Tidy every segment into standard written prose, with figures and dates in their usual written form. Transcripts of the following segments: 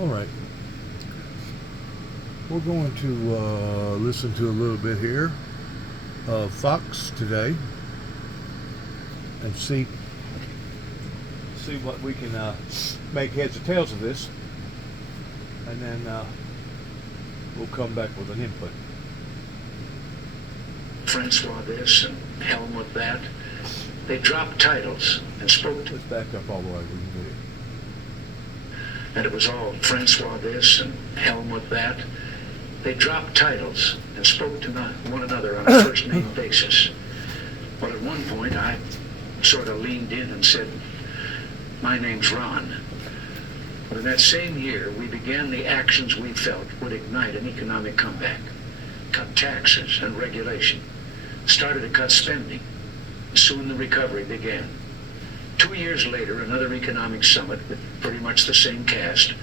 All right. We're going to listen to a little bit here of Fox today and see what we can make heads or tails of this, and then we'll come back with an input. Francois this and Helmut that. They dropped titles and spoke to... Let's back up all the way. We can do it. And it was all Francois this and Helmut that. They dropped titles and spoke to one another on a first-name basis. Well, at one point, I sort of leaned in and said, "My name's Ron." But in that same year, we began the actions we felt would ignite an economic comeback. Cut taxes and regulation. Started to cut spending. Soon the recovery began. 2 years later, another economic summit with pretty much the same cast.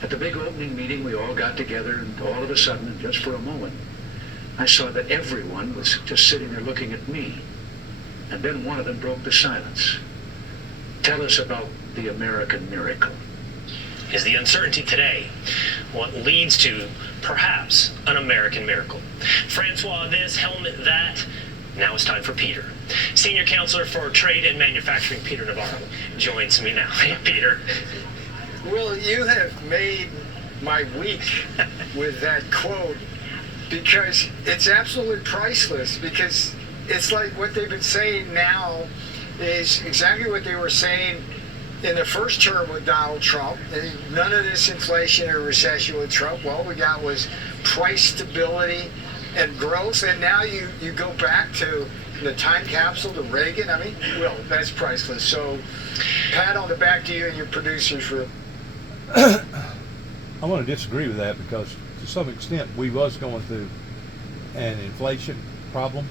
At the big opening meeting, we all got together, and all of a sudden, and just for a moment, I saw that everyone was just sitting there looking at me. And then one of them broke the silence. "Tell us about the American miracle." Is the uncertainty today what leads to perhaps an American miracle? Francois this, Helmut that. Now it's time for Peter. Senior Counselor for Trade and Manufacturing, Peter Navarro, joins me now. Hey, Peter. Well, you have made my week with that quote, because it's absolutely priceless, because it's like what they've been saying now is exactly what they were saying in the first term with Donald Trump. None of this inflation or recession with Trump. All we got was price stability and growth, and now you go back to the time capsule to Reagan. I mean, well, that's priceless. So pat on the back to you and your producers for... I want to disagree with that, because to some extent we was going through an inflation problem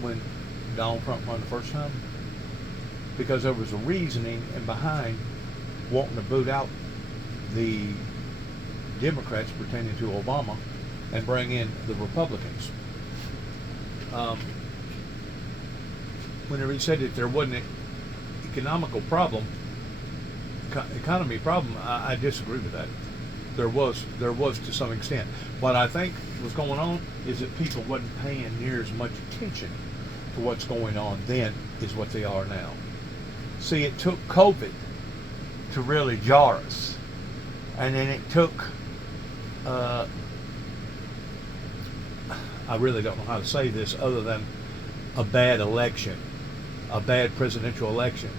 when Donald Trump won the first time, because there was a reasoning and behind wanting to boot out the Democrats pertaining to Obama and bring in the Republicans. Whenever he said that there wasn't an economy problem, I disagree with that. There was to some extent. What I think was going on is that people wasn't paying near as much attention to what's going on then as what they are now. See, it took COVID to really jar us, and then it took I really don't know how to say this other than a bad election, a bad presidential election,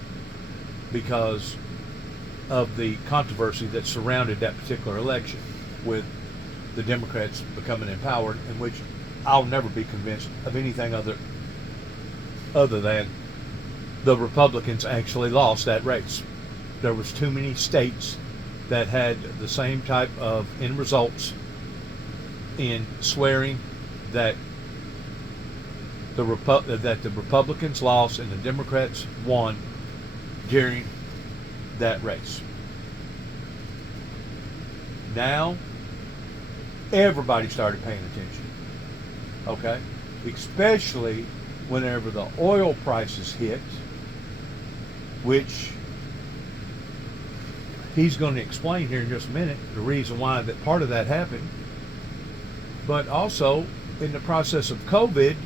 because of the controversy that surrounded that particular election with the Democrats becoming in power, in which I'll never be convinced of anything other than the Republicans actually lost that race. There was too many states that had the same type of end results in swearing that the Republicans lost and the Democrats won during that race. Now, everybody started paying attention, okay? Especially whenever the oil prices hit, which he's going to explain here in just a minute, the reason why that part of that happened. But also, in the process of COVID,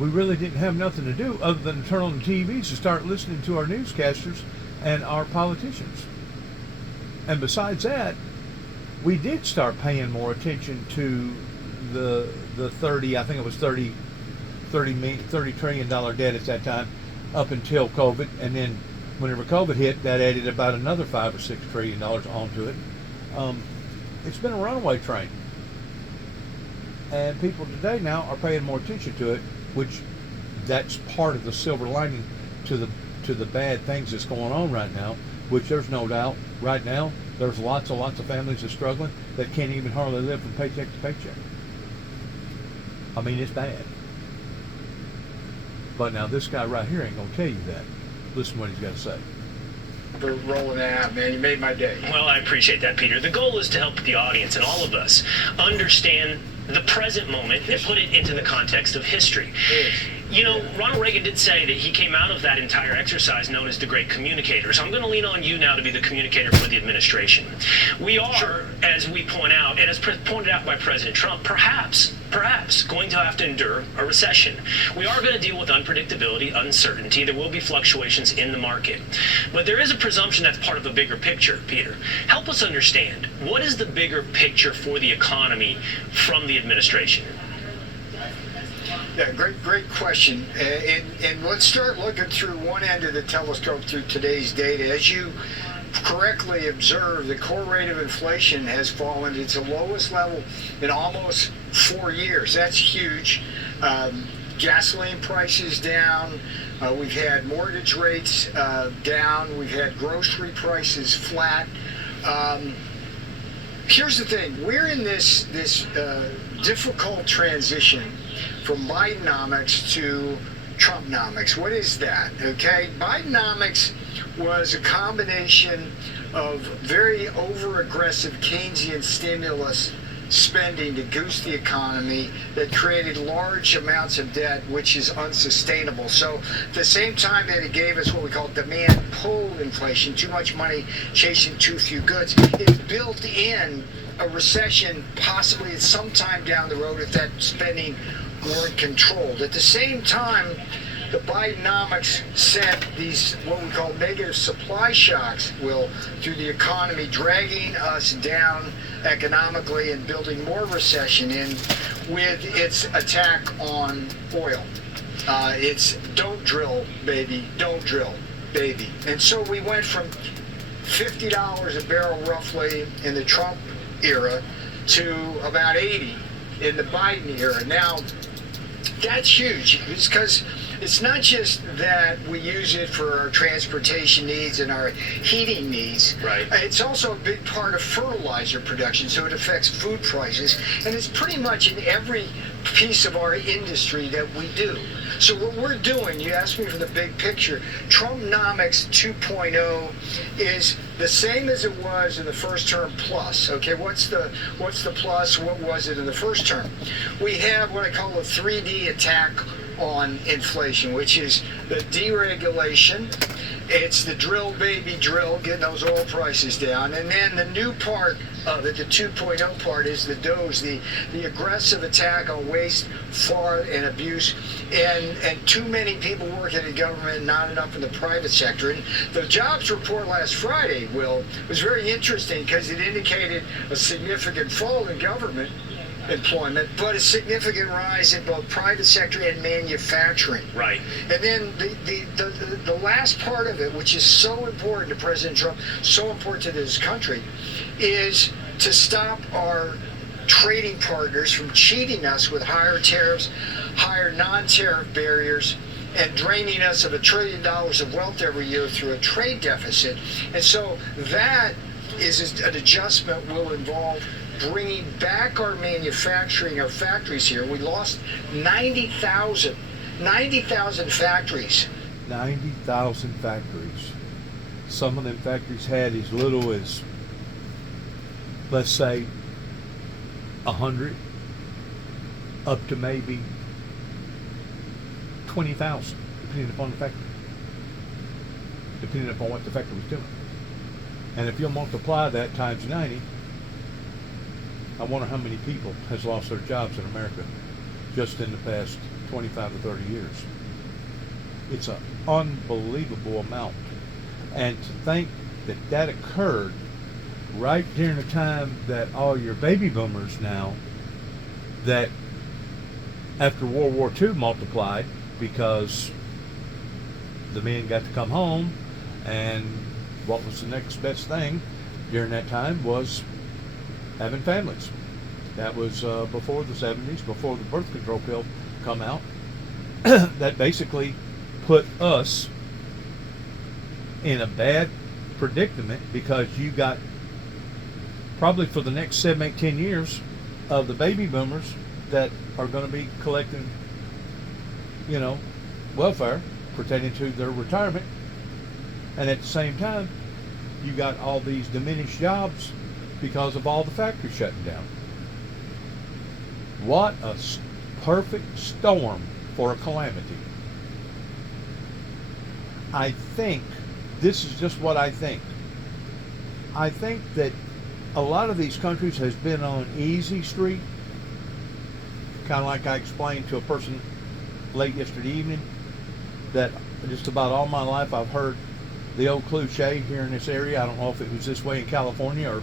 we really didn't have nothing to do other than turn on the TVs and start listening to our newscasters and our politicians. And besides that, we did start paying more attention to the 30 $30 trillion debt at that time, up until COVID, and then whenever COVID hit, that added about another $5 or $6 trillion onto it. It's been a runaway train, and people today now are paying more attention to it, which that's part of the silver lining to the bad things that's going on right now. Which there's no doubt right now there's lots of families that are struggling that can't even hardly live from paycheck to paycheck. I mean, it's bad. But now this guy right here ain't gonna tell you that. Listen to what he's got to say. For rolling that out, man. You made my day. Well, I appreciate that, Peter. The goal is to help the audience and all of us understand the present moment and put it into the context of history. Yes. You know, Ronald Reagan did say that he came out of that entire exercise known as the Great Communicator. So I'm going to lean on you now to be the communicator for the administration. We are, as we point out, and as pointed out by President Trump, perhaps going to have to endure a recession. We are going to deal with unpredictability, uncertainty. There will be fluctuations in the market. But there is a presumption that's part of a bigger picture, Peter. Help us understand, what is the bigger picture for the economy from the administration? Yeah, great question. And let's start looking through one end of the telescope through today's data. As you correctly observed, the core rate of inflation has fallen to its lowest level in almost 4 years. That's huge. Gasoline prices down. We've had mortgage rates down. We've had grocery prices flat. Here's the thing. We're in this difficult transition from Bidenomics to Trumponomics. What is that? Okay, Bidenomics was a combination of very over-aggressive Keynesian stimulus spending to goose the economy that created large amounts of debt, which is unsustainable. So at the same time that it gave us what we call demand pull inflation, too much money chasing too few goods, it built in a recession possibly at some time down the road if that spending weren't controlled. At the same time, the Bidenomics sent these what we call negative supply shocks, through the economy, dragging us down economically and building more recession in with its attack on oil. It's don't drill, baby, don't drill, baby. And so we went from $50 a barrel roughly in the Trump era to about 80 in the Biden era. Now, that's huge. It's because it's not just that we use it for our transportation needs and our heating needs. Right. It's also a big part of fertilizer production, so it affects food prices, and it's pretty much in every piece of our industry that we do. So what we're doing, you asked me for the big picture, Trumponomics 2.0 is the same as it was in the first term plus. Okay, what's the plus? What was it in the first term? We have what I call a 3D attack on inflation, which is the deregulation. It's the drill, baby, drill, getting those oil prices down. And then the new part of it, the 2.0 part, is the DOGE, the aggressive attack on waste, fraud, and abuse, and too many people working in government, not enough in the private sector. And the jobs report last Friday, Will, was very interesting because it indicated a significant fall in government employment, but a significant rise in both private sector and manufacturing. Right. And then the last part of it, which is so important to President Trump, so important to this country, is to stop our trading partners from cheating us with higher tariffs, higher non-tariff barriers, and draining us of $1 trillion of wealth every year through a trade deficit. And so that is an adjustment will involve bringing back our manufacturing, our factories here. We lost 90,000 factories. 90,000 factories. Some of them factories had as little as, let's say, 100 up to maybe 20,000, depending upon the factory, depending upon what the factory was doing. And if you'll multiply that times 90, I wonder how many people has lost their jobs in America just in the past 25 or 30 years. It's an unbelievable amount. And to think that that occurred right during the time that all your baby boomers now, that after World War II multiplied because the men got to come home, and what was the next best thing during that time was having families. That was before the 70s, before the birth control pill come out. That basically put us in a bad predicament because you got probably for the next 7, 8, 10 years of the baby boomers that are going to be collecting, welfare pertaining to their retirement. And at the same time, you got all these diminished jobs because of all the factories shutting down. What a perfect storm for a calamity. I think, this is just what I think. I think that a lot of these countries has been on easy street, kind of like I explained to a person late yesterday evening, that just about all my life I've heard the old cliche here in this area. I don't know if it was this way in California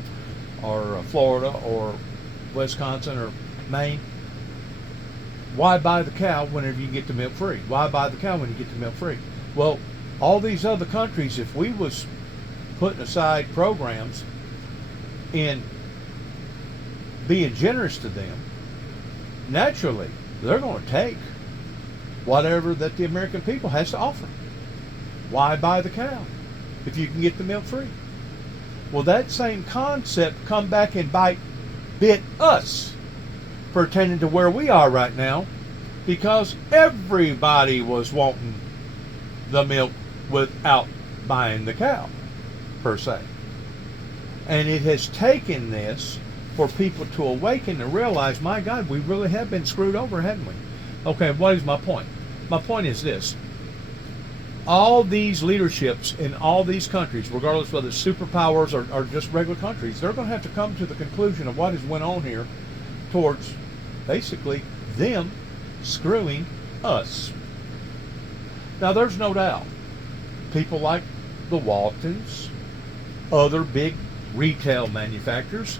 or Florida or Wisconsin or Maine. Why buy the cow whenever you can get the milk free? Why buy the cow when you get the milk free? Well, all these other countries, if we was putting aside programs in being generous to them, naturally they're going to take whatever that the American people has to offer. Why buy the cow if you can get the milk free? Well, that same concept come back and bit us pertaining to where we are right now, because everybody was wanting the milk without buying the cow, per se. And it has taken this for people to awaken and realize, my God, we really have been screwed over, haven't we? Okay, what is my point? My point is this. All these leaderships in all these countries, regardless whether it's superpowers or just regular countries, they're going to have to come to the conclusion of what has went on here towards basically them screwing us. Now, there's no doubt people like the Waltons, other big retail manufacturers,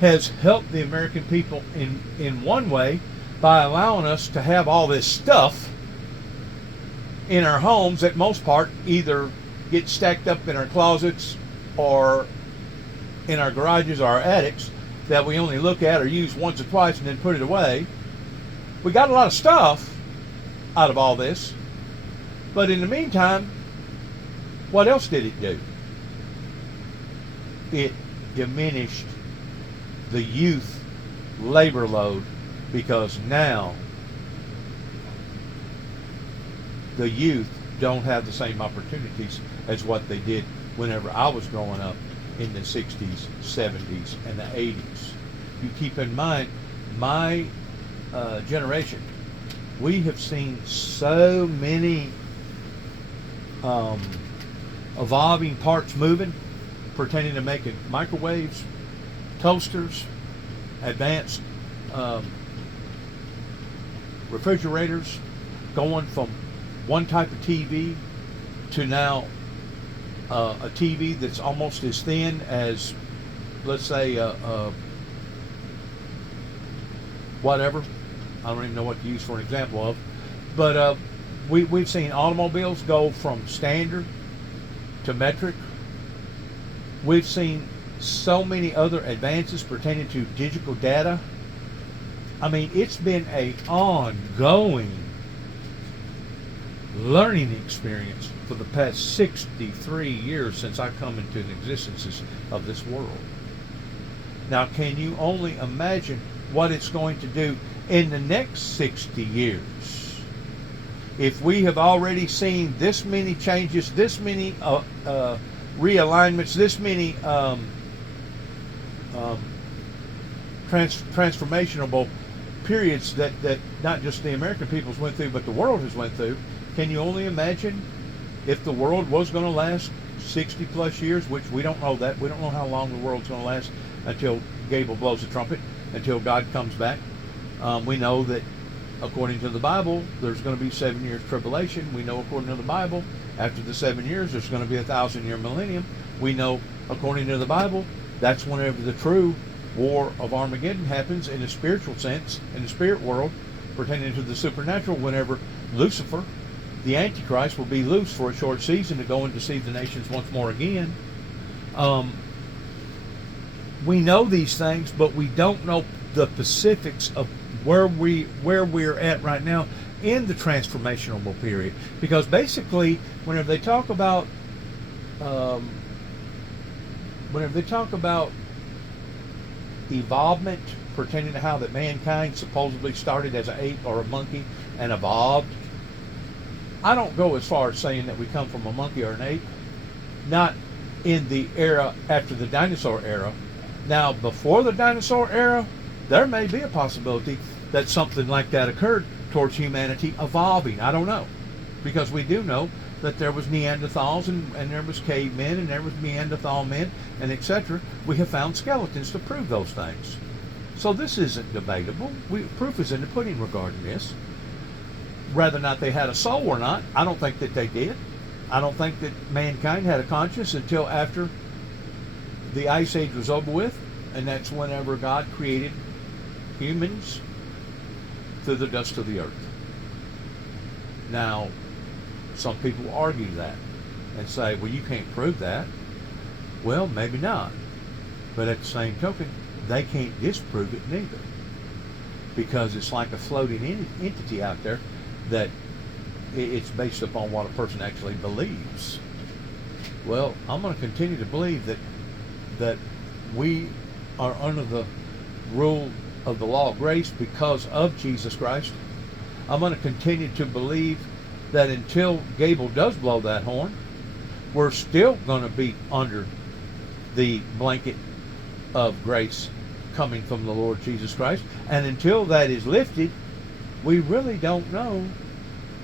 has helped the American people in one way by allowing us to have all this stuff in our homes, at most part, either get stacked up in our closets or in our garages or our attics that we only look at or use once or twice and then put it away. We got a lot of stuff out of all this, but in the meantime, what else did it do? It diminished the youth labor load, because now the youth don't have the same opportunities as what they did whenever I was growing up in the 60s, 70s, and the 80s. You keep in mind, my generation, we have seen so many evolving parts moving, pertaining to making microwaves, toasters, advanced refrigerators, going from one type of TV to now a TV that's almost as thin as, let's say, whatever. I don't even know what to use for an example of. But we've seen automobiles go from standard to metric. We've seen so many other advances pertaining to digital data. I mean, it's been an ongoing learning experience for the past 63 years since I come into the existence of this world. Now, can you only imagine what it's going to do in the next 60 years? If we have already seen this many changes, this many realignments, this many transformational periods that not just the American peoples went through, but the world has went through, can you only imagine if the world was going to last 60 plus years, which we don't know that. We don't know how long the world's going to last until Gable blows the trumpet, until God comes back. We know that according to the Bible, there's going to be 7 years tribulation. We know according to the Bible, after the 7 years, there's going to be a 1,000-year millennium. We know according to the Bible, that's whenever the true war of Armageddon happens in a spiritual sense, in the spirit world, pertaining to the supernatural, whenever Lucifer, the Antichrist, will be loose for a short season to go and deceive the nations once more again. We know these things, but we don't know the specifics of where we're at right now in the transformational period. Because basically, whenever they talk about evolvement pertaining to how that mankind supposedly started as an ape or a monkey and evolved, I don't go as far as saying that we come from a monkey or an ape. Not in the era after the dinosaur era. Now, before the dinosaur era, there may be a possibility that something like that occurred, towards humanity evolving? I don't know. Because we do know that there was Neanderthals and there was cavemen and there was Neanderthal men and etc. We have found skeletons to prove those things. So this isn't debatable. Proof is in the pudding regarding this. Whether or not they had a soul or not, I don't think that they did. I don't think that mankind had a conscience until after the Ice Age was over with, and that's whenever God created humans through the dust of the earth. Now, some people argue that and say, well, you can't prove that. Well, maybe not. But at the same token, they can't disprove it neither. Because it's like a floating entity out there that it's based upon what a person actually believes. Well, I'm going to continue to believe that we are under the rule of the law of grace because of Jesus Christ. I'm going to continue to believe that until Gable does blow that horn, we're still going to be under the blanket of grace coming from the Lord Jesus Christ. And until that is lifted, we really don't know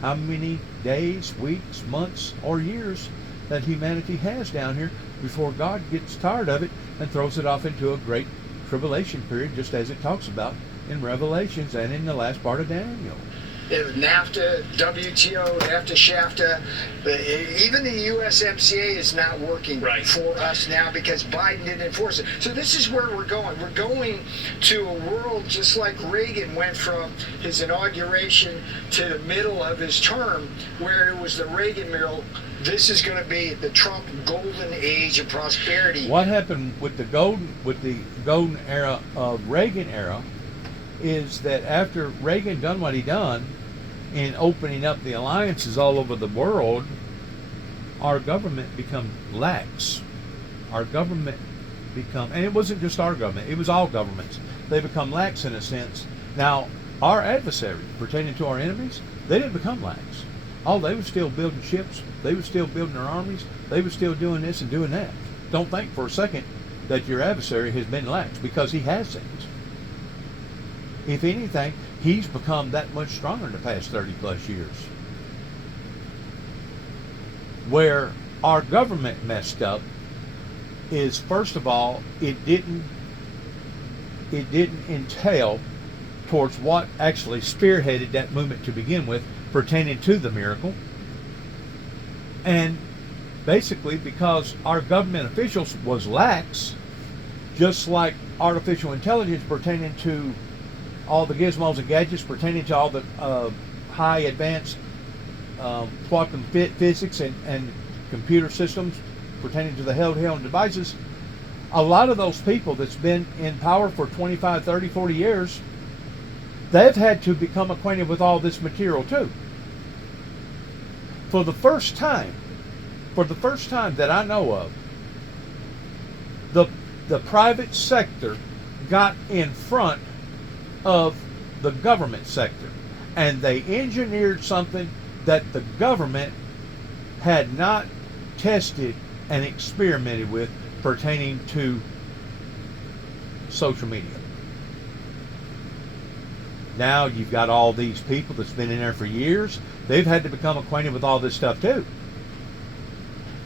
how many days, weeks, months, or years that humanity has down here before God gets tired of it and throws it off into a great tribulation period, just as it talks about in Revelations and in the last part of Daniel. NAFTA, WTO, NAFTA, SHAFTA, even the USMCA is not working for us now because Biden didn't enforce it. So this is where we're going. We're going to a world just like Reagan went from his inauguration to the middle of his term, where it was the Reagan mural. This is going to be the Trump golden age of prosperity. What happened with the golden era of Reagan era is that after Reagan done what he done in opening up the alliances all over the world, our government become lax. Our government become, and it wasn't just our government, it was all governments. They become lax in a sense. Now, our adversary, pertaining to our enemies, they didn't become lax. Oh, they were still building ships, they were still building their armies, they were still doing this and doing that. Don't think for a second that your adversary has been lax, because he hasn't. If anything, he's become that much stronger in the past 30 plus years. Where our government messed up is, first of all, it didn't entail towards what actually spearheaded that movement to begin with, pertaining to the miracle. And basically because our government officials was lax, just like artificial intelligence pertaining to all the gizmos and gadgets pertaining to all the high advanced quantum physics and computer systems pertaining to the handheld devices, a lot of those people that's been in power for 25, 30, 40 years, they've had to become acquainted with all this material too. For the first time that I know of, the private sector got in front of the government sector, and they engineered something that the government had not tested and experimented with pertaining to social media. Now you've got all these people that's been in there for years. They've had to become acquainted with all this stuff too,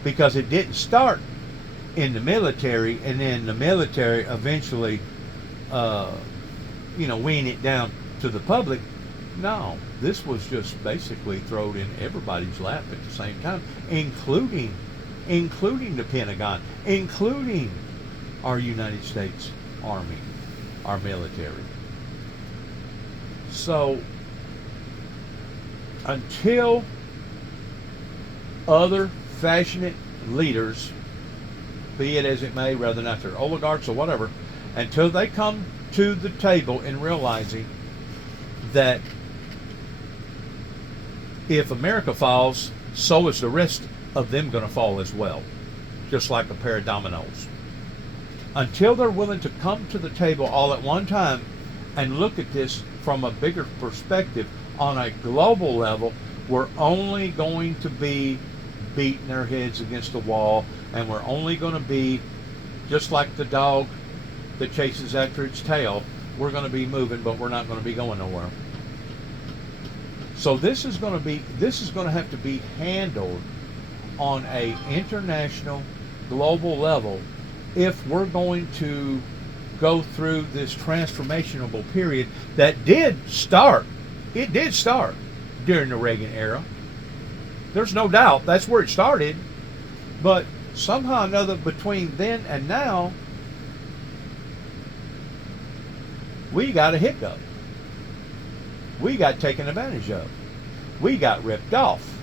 because it didn't start in the military and then the military eventually wean it down to the public. No, this was just basically thrown in everybody's lap at the same time, including the Pentagon, including our United States Army, our military. So until other fashionate leaders, be it as it may, rather than not they're oligarchs or whatever, until they come to the table in realizing that if America falls, so is the rest of them going to fall as well, just like a pair of dominoes. Until they're willing to come to the table all at one time and look at this from a bigger perspective on a global level, we're only going to be beating their heads against the wall, and we're only going to be just like the dog that chases after its tail. We're going to be moving, but we're not going to be going nowhere. So this is going to have to be handled on a international, global level if we're going to go through this transformational period that did start. It did start during the Reagan era. There's no doubt that's where it started. But somehow or another, between then and now, we got a hiccup. We got taken advantage of. We got ripped off.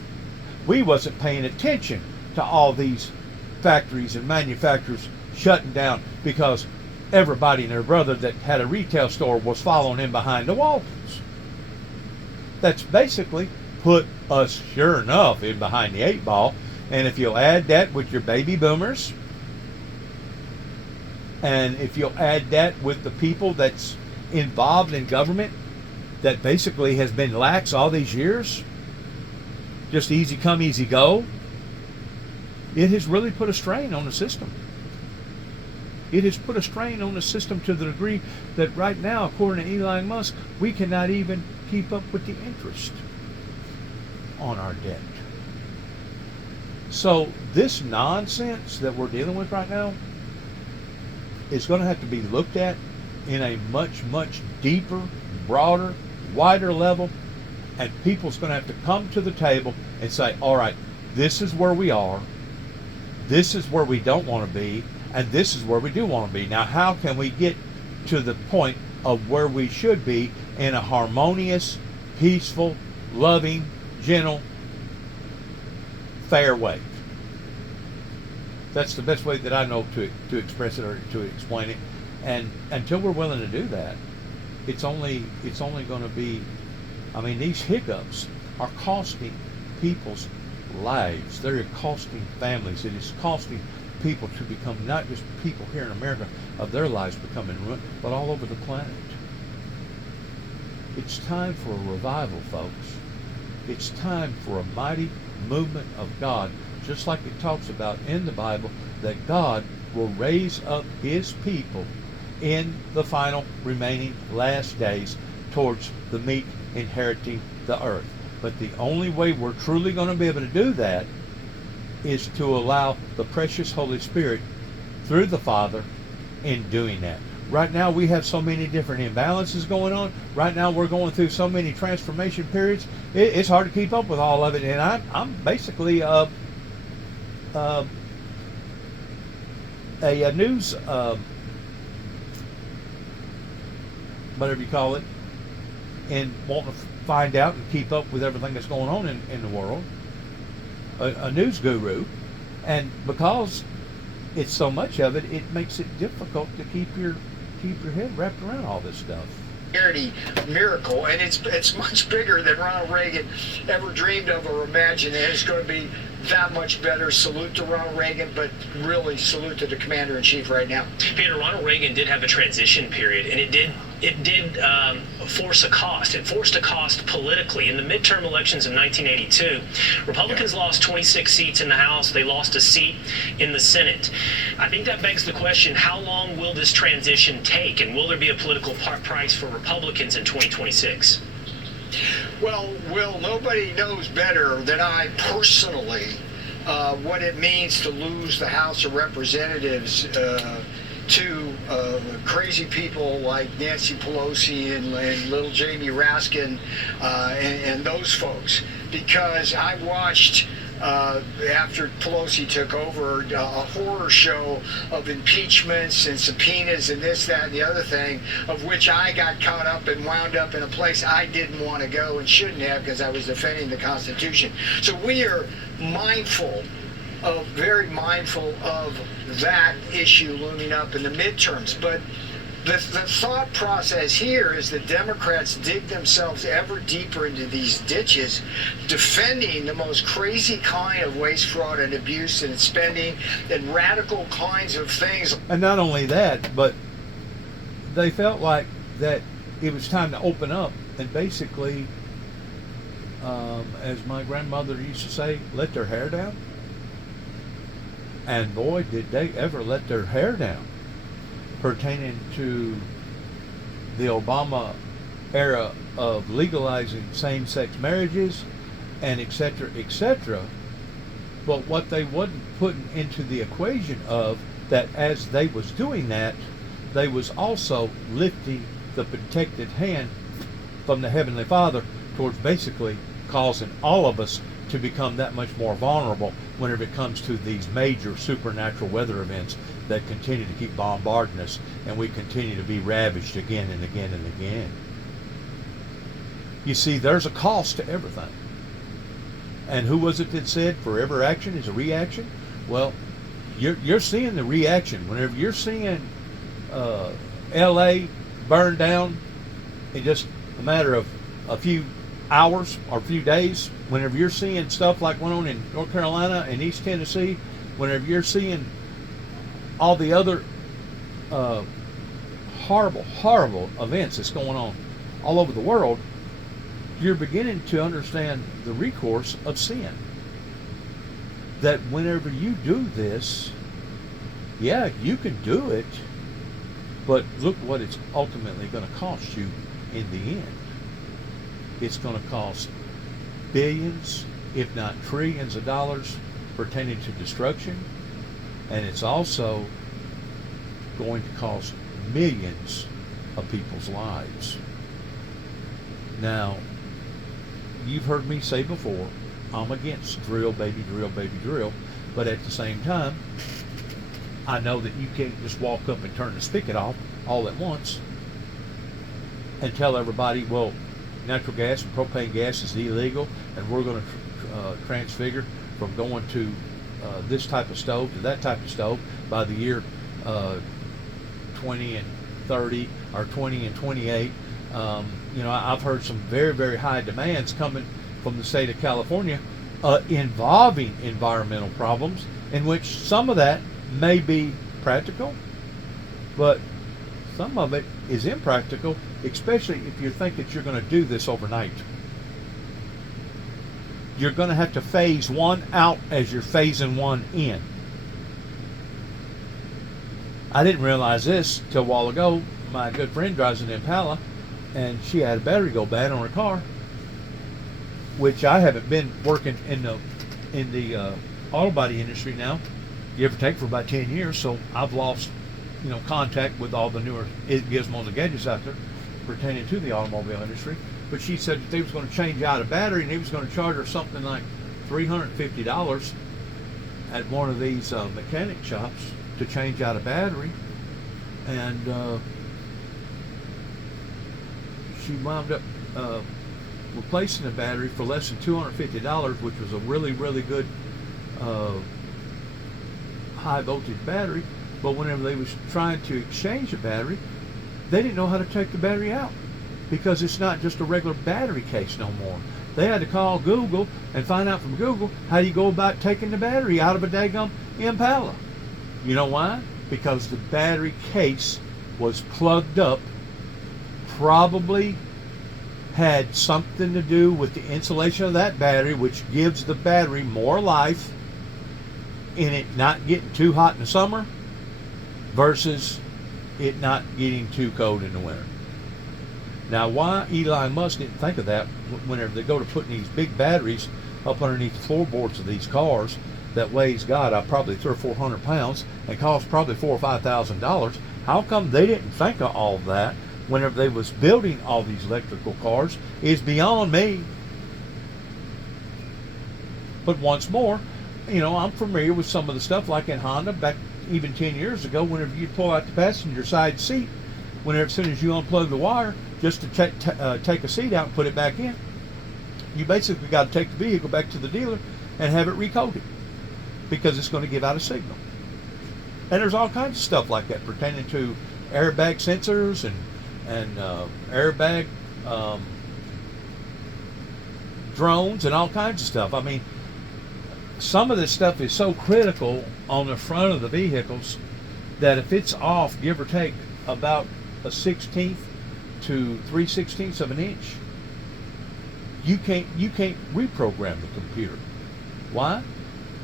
We wasn't paying attention to all these factories and manufacturers shutting down because everybody and their brother that had a retail store was following in behind the Waltons. That's basically put us, sure enough, in behind the 8 ball. And if you'll add that with your baby boomers, and if you'll add that with the people that's involved in government that basically has been lax all these years, just easy come, easy go, it has really put a strain on the system. It has put a strain on the system to the degree that right now, according to Elon Musk, we cannot even keep up with the interest on our debt. So this nonsense that we're dealing with right now is going to have to be looked at in a much, much deeper, broader, wider level, and people's going to have to come to the table and say, all right, this is where we are, this is where we don't want to be, and this is where we do want to be. Now, how can we get to the point of where we should be in a harmonious, peaceful, loving, gentle, fair way? That's the best way that I know to express it or to explain it. And until we're willing to do that, it's only going to be, I mean, these hiccups are costing people's lives. They're costing families. It is costing people to become, not just people here in America, of their lives becoming ruined, but all over the planet. It's time for a revival, folks. It's time for a mighty movement of God, just like it talks about in the Bible, that God will raise up his people in the final remaining last days towards the meek inheriting the earth. But the only way we're truly going to be able to do that is to allow the precious Holy Spirit through the Father in doing that. Right now we have so many different imbalances going on. Right now we're going through so many transformation periods. It's hard to keep up with all of it. And I'm basically a news, whatever you call it, and wanting to find out and keep up with everything that's going on in the world. A news guru. And because it's so much of it, it makes it difficult to keep your head wrapped around all this stuff. Miracle, and it's much bigger than Ronald Reagan ever dreamed of or imagined, and it's going to be that much better. Salute to Ronald Reagan, but really salute to the Commander-in-Chief right now. Peter, Ronald Reagan did have a transition period, and it did force a cost. It forced a cost politically. In the midterm elections in 1982, Republicans lost 26 seats in the House. They lost a seat in the Senate. I think that begs the question, how long will this transition take, and will there be a political price for Republicans in 2026? Well, Will, nobody knows better than I personally what it means to lose the House of Representatives to crazy people like Nancy Pelosi and little Jamie Raskin and those folks. Because I watched, after Pelosi took over, a horror show of impeachments and subpoenas and this, that, and the other thing, of which I got caught up and wound up in a place I didn't want to go and shouldn't have, because I was defending the Constitution. So we are very mindful of that issue looming up in the midterms. But the thought process here is that Democrats dig themselves ever deeper into these ditches, defending the most crazy kind of waste, fraud, and abuse and spending and radical kinds of things. And not only that, but they felt like that it was time to open up and basically, as my grandmother used to say, let their hair down. And boy, did they ever let their hair down pertaining to the Obama era of legalizing same-sex marriages and etc., etc. But what they wasn't putting into the equation of that as they was doing that, they was also lifting the protected hand from the Heavenly Father towards basically causing all of us to become that much more vulnerable whenever it comes to these major supernatural weather events that continue to keep bombarding us, and we continue to be ravaged again and again and again. You see, there's a cost to everything. And who was it that said for every action is a reaction? Well, you're seeing the reaction. Whenever you're seeing L.A. burn down in just a matter of a few hours or a few days, whenever you're seeing stuff like went on in North Carolina and East Tennessee, whenever you're seeing all the other horrible events that's going on all over the world, you're beginning to understand the recourse of sin. That whenever you do this, yeah, you can do it, but look what it's ultimately going to cost you in the end. It's going to cost billions, if not trillions of dollars pertaining to destruction, and it's also going to cost millions of people's lives. Now, you've heard me say before, I'm against drill, baby, drill, baby, drill, but at the same time, I know that you can't just walk up and turn the spigot off all at once and tell everybody, well, natural gas and propane gas is illegal, and we're going to transfigure from going to this type of stove to that type of stove by the year 20 and 30 or 20 and 28. I've heard some very, very high demands coming from the state of California involving environmental problems, in which some of that may be practical, but some of it is impractical, especially if you think that you're going to do this overnight. You're going to have to phase one out as you're phasing one in. I didn't realize this till a while ago. My good friend drives an Impala, and she had a battery go bad on her car, which I haven't been working in the auto body industry now, give or take, for about 10 years, so I've lost contact with all the newer gizmos and gadgets out there pertaining to the automobile industry. But she said that they was going to change out a battery, and he was going to charge her something like $350 at one of these mechanic shops to change out a battery, and she wound up replacing the battery for less than $250, which was a really, really good high voltage battery. But whenever they was trying to exchange the battery, they didn't know how to take the battery out, because it's not just a regular battery case no more. They had to call Google and find out from Google how you go about taking the battery out of a daggum Impala. You know why? Because the battery case was plugged up, probably had something to do with the insulation of that battery, which gives the battery more life in it not getting too hot in the summer versus it not getting too cold in the winter. Now, why Elon Musk didn't think of that whenever they go to putting these big batteries up underneath the floorboards of these cars that weighs, probably 300 or 400 pounds and costs probably $4,000 or $5,000, how come they didn't think of all that whenever they was building all these electrical cars is beyond me. But once more, I'm familiar with some of the stuff like in Honda back even 10 years ago, whenever you pull out the passenger side seat, as soon as you unplug the wire just to take a seat out and put it back in, you basically got to take the vehicle back to the dealer and have it recoded, because it's going to give out a signal. And there's all kinds of stuff like that pertaining to airbag sensors and airbag drones and all kinds of stuff. I mean, some of this stuff is so critical on the front of the vehicles that if it's off, give or take about a 1/16 to 3/16 of an inch, you can't reprogram the computer. Why?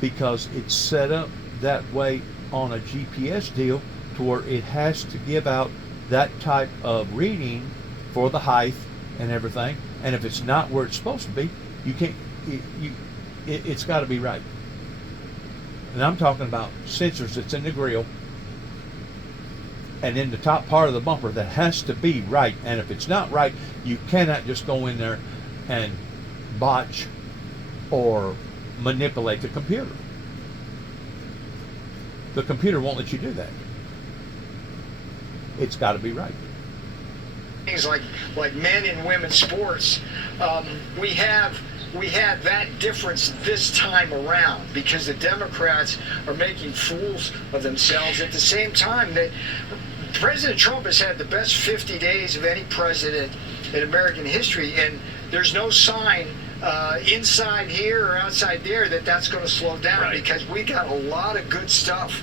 Because it's set up that way on a GPS deal to where it has to give out that type of reading for the height and everything. And if it's not where it's supposed to be, you can't. It's got to be right. And I'm talking about sensors that's in the grill and in the top part of the bumper that has to be right. And if it's not right, you cannot just go in there and botch or manipulate the computer. The computer won't let you do that. It's got to be right. Things like men and women's sports, we have that difference this time around because the Democrats are making fools of themselves at the same time that President Trump has had the best 50 days of any president in American history, and there's no sign inside here or outside there that that's going to slow down because we got a lot of good stuff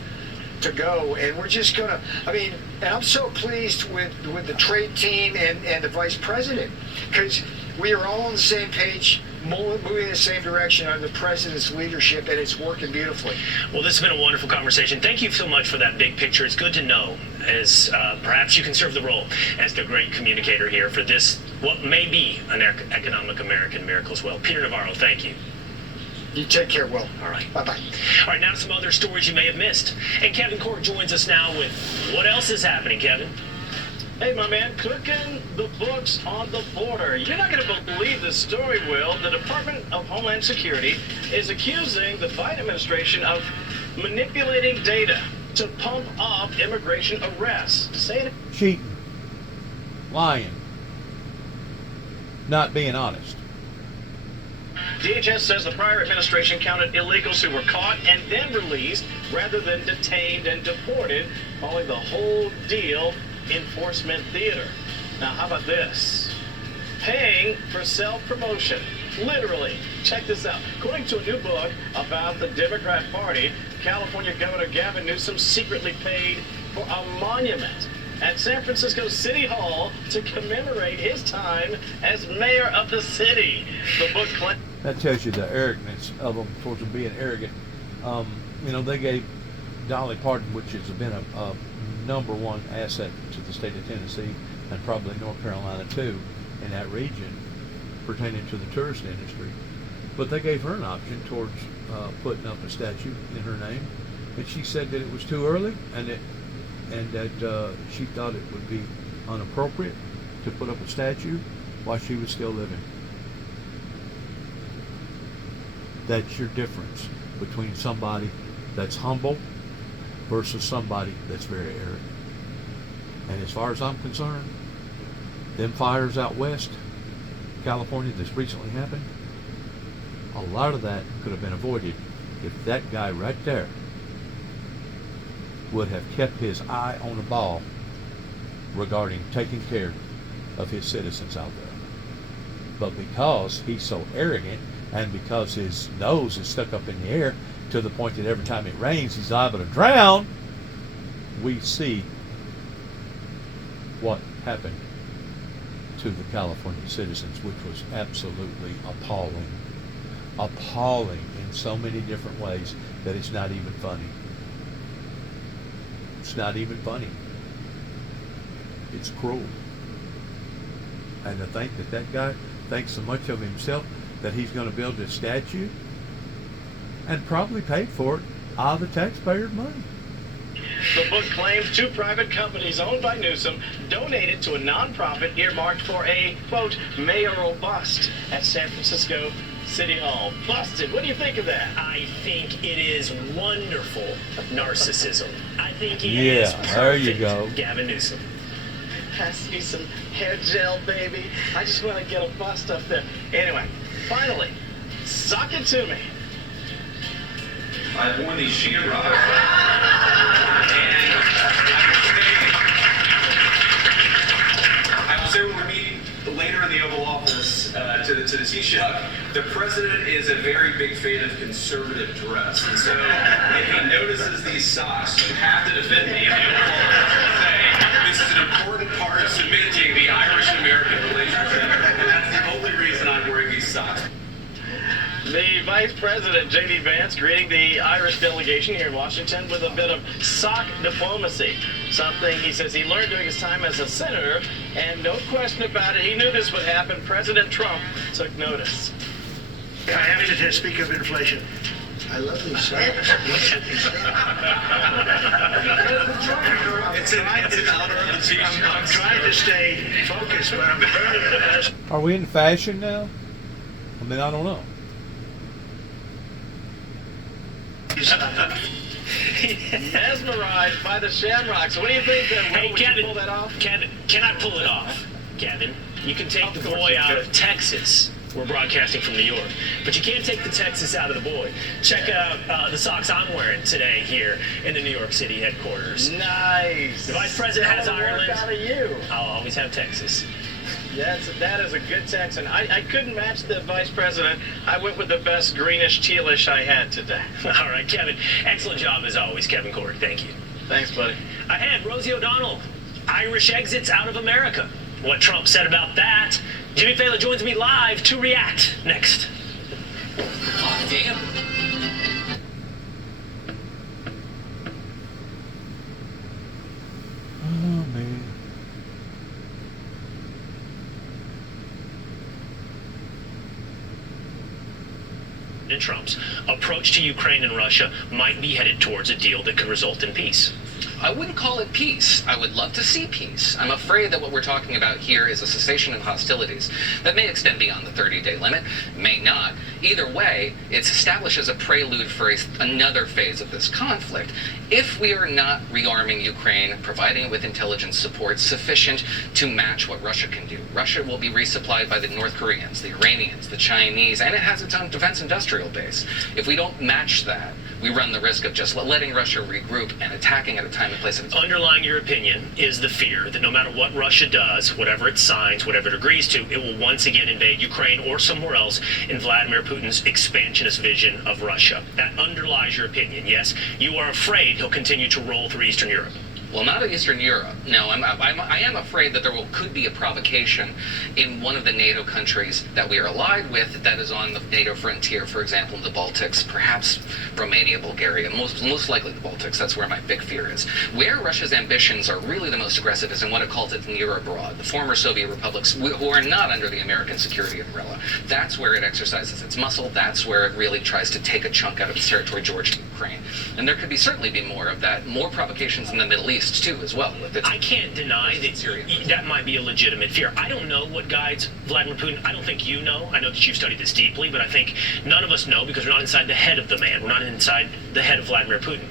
to go, and we're just going to, and I'm so pleased with the trade team and the vice president because we are all on the same page, moving in the same direction under the president's leadership, and it's working beautifully. Well, this has been a wonderful conversation. Thank you so much for that big picture. It's good to know as perhaps you can serve the role as the great communicator here for this, what may be an economic American miracle as well. Peter Navarro, thank you. You take care, Will. All right. Bye-bye. All right, now some other stories you may have missed. And Kevin Court joins us now with what else is happening, Kevin? Hey, my man, cooking the books on the border. You're not going to believe this story, Will. The Department of Homeland Security is accusing the Biden administration of manipulating data to pump up immigration arrests. Say it. Cheating, lying, not being honest. DHS says the prior administration counted illegals who were caught and then released rather than detained and deported, calling the whole deal enforcement theater. Now, how about this? Paying for self-promotion. Literally. Check this out. According to a new book about the Democrat Party, California Governor Gavin Newsom secretly paid for a monument at San Francisco City Hall to commemorate his time as mayor of the city. The book claims... That tells you the arrogance of them towards them being arrogant. They gave Dolly Parton, which has been a number one asset to the state of Tennessee and probably North Carolina too, in that region, pertaining to the tourist industry. But they gave her an option towards putting up a statue in her name, and she said that it was too early and that she thought it would be inappropriate to put up a statue while she was still living. That's your difference between somebody that's humble versus somebody that's very arrogant. And as far as I'm concerned, them fires out west, California, that's recently happened, a lot of that could have been avoided if that guy right there would have kept his eye on the ball regarding taking care of his citizens out there. But because he's so arrogant and because his nose is stuck up in the air to the point that every time it rains he's liable to drown, we see what happened to the California citizens, which was absolutely appalling. Appalling in so many different ways that it's not even funny. It's not even funny. It's cruel. And to think that that guy thinks so much of himself that he's going to build a statue and probably pay for it out of the taxpayers' money. The book claims two private companies owned by Newsom donated to a nonprofit earmarked for a, quote, mayoral bust at San Francisco City Hall. Busted. What do you think of that? I think it is wonderful narcissism. I think it is perfect. There you go. Gavin Newsom. Pass me some hair gel, baby. I just want to get a bust up there. Anyway, finally, suck it to me. I've worn these sheer rocks, and I will say when we're meeting later in the Oval Office to the Taoiseach, the president is a very big fan of conservative dress, and so if he notices these socks, you have to defend me in the Oval Office and say this is an important part of cementing the Irish-American relationship, and that's the only reason I'm wearing these socks. Viva Vice President J.D. Vance greeting the Irish delegation here in Washington with a bit of sock diplomacy. Something he says he learned during his time as a senator, and no question about it, he knew this would happen. President Trump took notice. I have to speak of inflation. I love these socks. It's an honor of the chief. I'm trying to stay focused, but I'm very impressed. Are we in fashion now? I mean, I don't know. Mesmerized by the Shamrocks. What do you think? Hey, Would you Kevin, pull that off? Kevin, can I pull it off? Kevin, you can take the boy out of Texas. We're broadcasting from New York. But you can't take the Texas out of the boy. Check out the socks I'm wearing today here in the New York City headquarters. Nice. The Vice President has That'll work Ireland. out of you. I'll always have Texas. That is a good Texan. I couldn't match the Vice President. I went with the best greenish tealish I had today. All right, Kevin. Excellent job as always, Kevin Corey. Thank you. Thanks, buddy. Ahead, Rosie O'Donnell. Irish exits out of America. What Trump said about that. Jimmy Fallon joins me live to react next. Oh, damn. Oh, man. And Trump's approach to Ukraine and Russia might be headed towards a deal that could result in peace. I wouldn't call it peace. I would love to see peace. I'm afraid that what we're talking about here is a cessation of hostilities that may extend beyond the 30-day limit, may not. Either way, it's established as a prelude for another phase of this conflict. If we are not rearming Ukraine, providing it with intelligence support sufficient to match what Russia can do, Russia will be resupplied by the North Koreans, the Iranians, the Chinese, and it has its own defense industrial base. If we don't match that, we run the risk of just letting Russia regroup and attacking at a time and place of its own. Underlying your opinion is the fear that no matter what Russia does, whatever it signs, whatever it agrees to, it will once again invade Ukraine or somewhere else in Vladimir Putin's expansionist vision of Russia. That underlies your opinion, yes? You are afraid he'll continue to roll through Eastern Europe. Well, not in Eastern Europe. No, I am afraid that could be a provocation in one of the NATO countries that we are allied with that is on the NATO frontier, for example, in the Baltics, perhaps Romania, Bulgaria, most likely the Baltics. That's where my big fear is. Where Russia's ambitions are really the most aggressive is in what it calls its near abroad, the former Soviet republics who are not under the American security umbrella. That's where it exercises its muscle. That's where it really tries to take a chunk out of its territory, Georgia and Ukraine. And there could certainly be more of that, more provocations in the Middle East too, as well. I can't deny that that might be a legitimate fear. I don't know what guides Vladimir Putin. I don't think you know. I know that you've studied this deeply, but I think none of us know because we're not inside the head of the man. We're not inside the head of Vladimir Putin.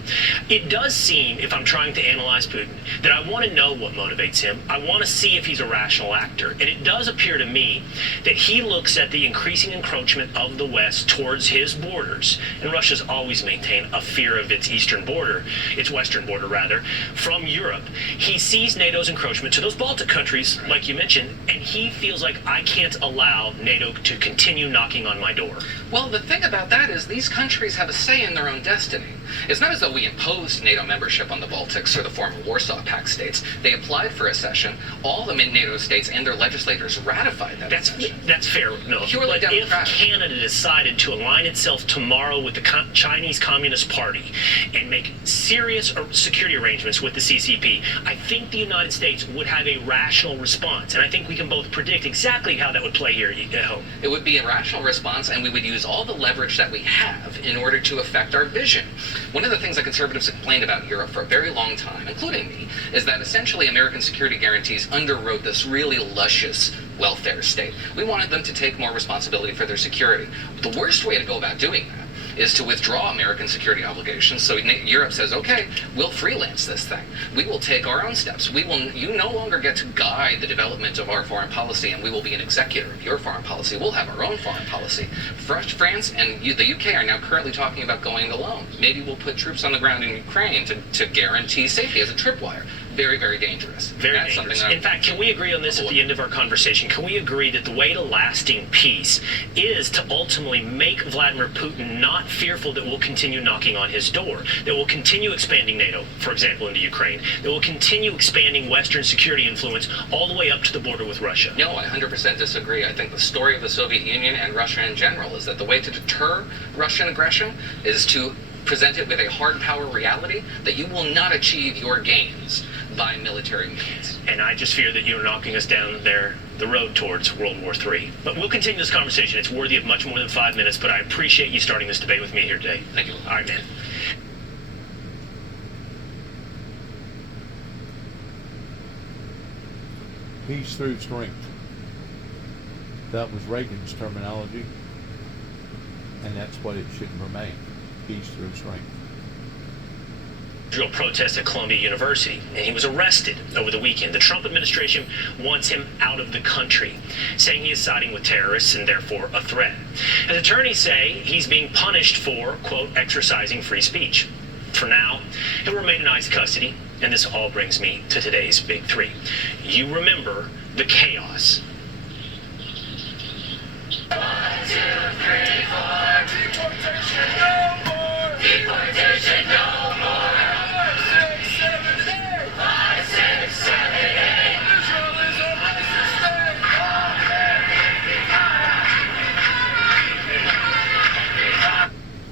It does seem, if I'm trying to analyze Putin, that I want to know what motivates him. I want to see if he's a rational actor. And it does appear to me that he looks at the increasing encroachment of the West towards his borders. And Russia's always maintained a fear of its eastern border, its western border rather, from Europe. He sees NATO's encroachment to those Baltic countries, like you mentioned, and he feels like I can't allow NATO to continue knocking on my door. Well, the thing about that is these countries have a say in their own destiny. It's not as though we imposed NATO membership on the Baltics or the former Warsaw Pact states. They applied for accession. All the NATO states and their legislators ratified that accession. That's fair, no. Purely but if democratic. Canada decided to align itself tomorrow with the Chinese Communist Party and make serious security arrangements with the CCP, I think the United States would have a rational response. And I think we can both predict exactly how that would play here at home. It would be a rational response, and we would use all the leverage that we have in order to affect our vision. One of the things that conservatives have complained about Europe for a very long time, including me, is that essentially American security guarantees underwrote this really luscious welfare state. We wanted them to take more responsibility for their security. The worst way to go about doing that is to withdraw American security obligations. So Europe says, okay, we'll freelance this thing. We will take our own steps. You no longer get to guide the development of our foreign policy, and we will be an executor of your foreign policy. We'll have our own foreign policy. France and the UK are now currently talking about going alone. Maybe we'll put troops on the ground in Ukraine to guarantee safety as a tripwire. very, very dangerous. Very That's dangerous. something In fact, can we agree on this at the end of our conversation? Can we agree that the way to lasting peace is to ultimately make Vladimir Putin not fearful that we'll continue knocking on his door, that we'll continue expanding NATO, for example, into Ukraine, that we'll continue expanding Western security influence all the way up to the border with Russia? No, I 100% disagree. I think the story of the Soviet Union and Russia in general is that the way to deter Russian aggression is to present it with a hard power reality that you will not achieve your gains by military means. And I just fear that you're knocking us down there, the road towards World War III. But we'll continue this conversation. It's worthy of much more than 5 minutes, but I appreciate you starting this debate with me here today. Thank you. All right, man. Peace through strength. That was Reagan's terminology, and that's what it should remain. Peace through strength. Israel protests at Columbia University, and he was arrested over the weekend. The Trump administration wants him out of the country, saying he is siding with terrorists and therefore a threat. His attorneys say he's being punished for, quote, exercising free speech. For now, he'll remain in ICE custody, and this all brings me to today's big three. You remember the chaos. 1, 2, 3, 4. Deportation no more. Deportation no more. 5, 6, 7, 8. 5, 6, 7, 8. Israel is a racist state.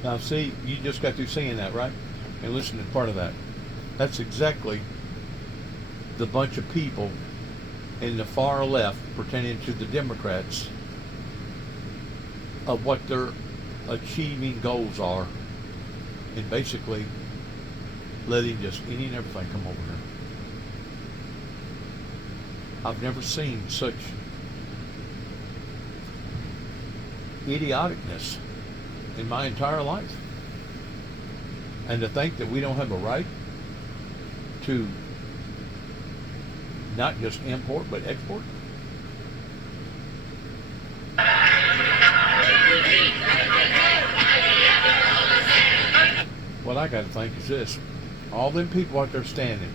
Now see, you just got through saying that, right? And listen to part of that. That's exactly the bunch of people in the far left pertaining to the Democrats of what their achieving goals are, and basically letting just any and everything come over here. I've never seen such idioticness in my entire life. And to think that we don't have a right to not just import but export. What I got to think is this: all them people out there standing,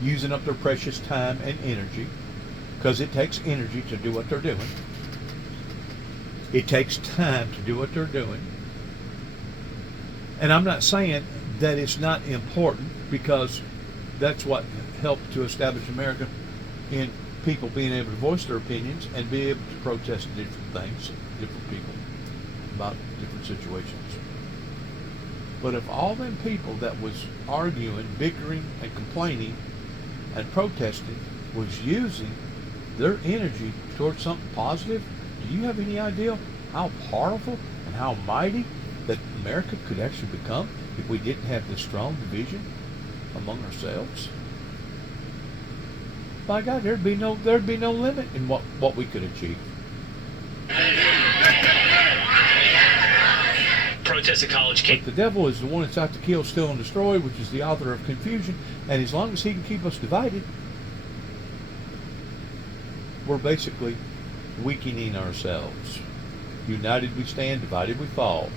using up their precious time and energy, because it takes energy to do what they're doing. It takes time to do what they're doing. And I'm not saying that it's not important, because that's what helped to establish America in people being able to voice their opinions and be able to protest different things, different people, about different situations. But if all them people that was arguing, bickering, and complaining and protesting was using their energy towards something positive, do you have any idea how powerful and how mighty that America could actually become if we didn't have this strong division among ourselves? By God, there'd be no limit in what we could achieve. Protest at college But the devil is the one that's out to kill, steal, and destroy, which is the author of confusion. And as long as he can keep us divided, we're basically weakening ourselves. United we stand, divided we fall.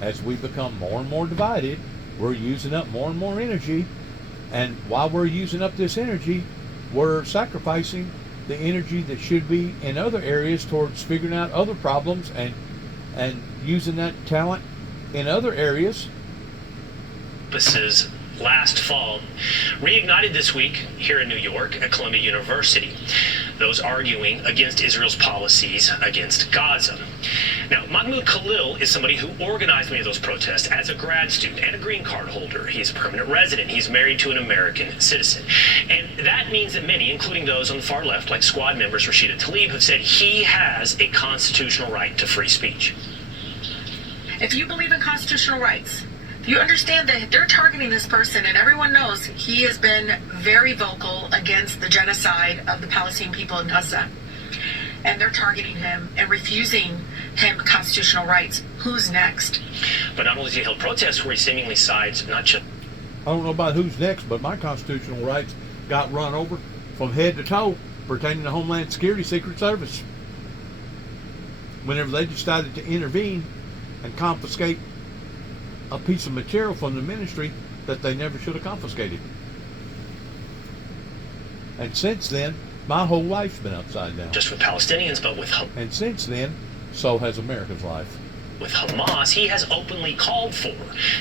As we become more and more divided, we're using up more and more energy. And while we're using up this energy, we're sacrificing the energy that should be in other areas towards figuring out other problems and using that talent in other areas. Campuses last fall reignited this week here in New York at Columbia University. Those arguing against Israel's policies against Gaza. Now, Mahmoud Khalil is somebody who organized many of those protests as a grad student and a green card holder. He's a permanent resident. He's married to an American citizen. And that means that many, including those on the far left, like squad members Rashida Tlaib, have said he has a constitutional right to free speech. If you believe in constitutional rights, you understand that they're targeting this person, and everyone knows he has been very vocal against the genocide of the Palestinian people in Gaza. And they're targeting him and refusing him constitutional rights. Who's next? But not only has he held protests where he seemingly sides not just... I don't know about who's next, but my constitutional rights got run over from head to toe pertaining to Homeland Security, Secret Service. Whenever they decided to intervene and confiscate a piece of material from the ministry that they never should have confiscated. And since then, my whole life's been upside down. Just with Palestinians, but with And since then, so has America's life. With Hamas, he has openly called for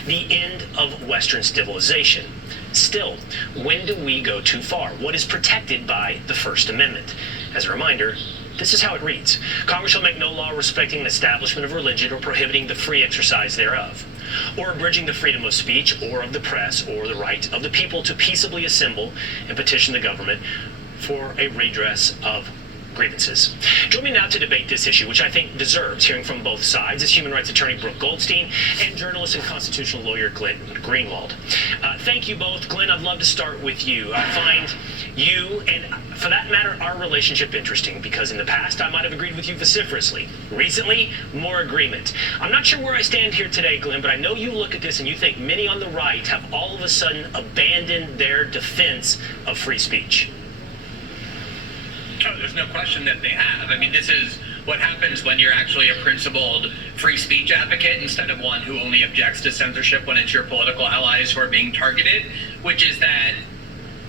the end of Western civilization. Still, when do we go too far? What is protected by the First Amendment? As a reminder, this is how it reads. Congress shall make no law respecting the establishment of religion or prohibiting the free exercise thereof, or abridging the freedom of speech or of the press or the right of the people to peaceably assemble and petition the government for a redress of grievances. Join me now to debate this issue, which I think deserves hearing from both sides, is human rights attorney Brooke Goldstein and journalist and constitutional lawyer Glenn Greenwald. Thank you both. Glenn, I'd love to start with you. I find you, and for that matter, our relationship interesting, because in the past I might have agreed with you vociferously. Recently, more agreement. I'm not sure where I stand here today, Glenn, but I know you look at this and you think many on the right have all of a sudden abandoned their defense of free speech. Oh, there's no question that they have. I mean, this is what happens when you're actually a principled free speech advocate instead of one who only objects to censorship when it's your political allies who are being targeted, which is that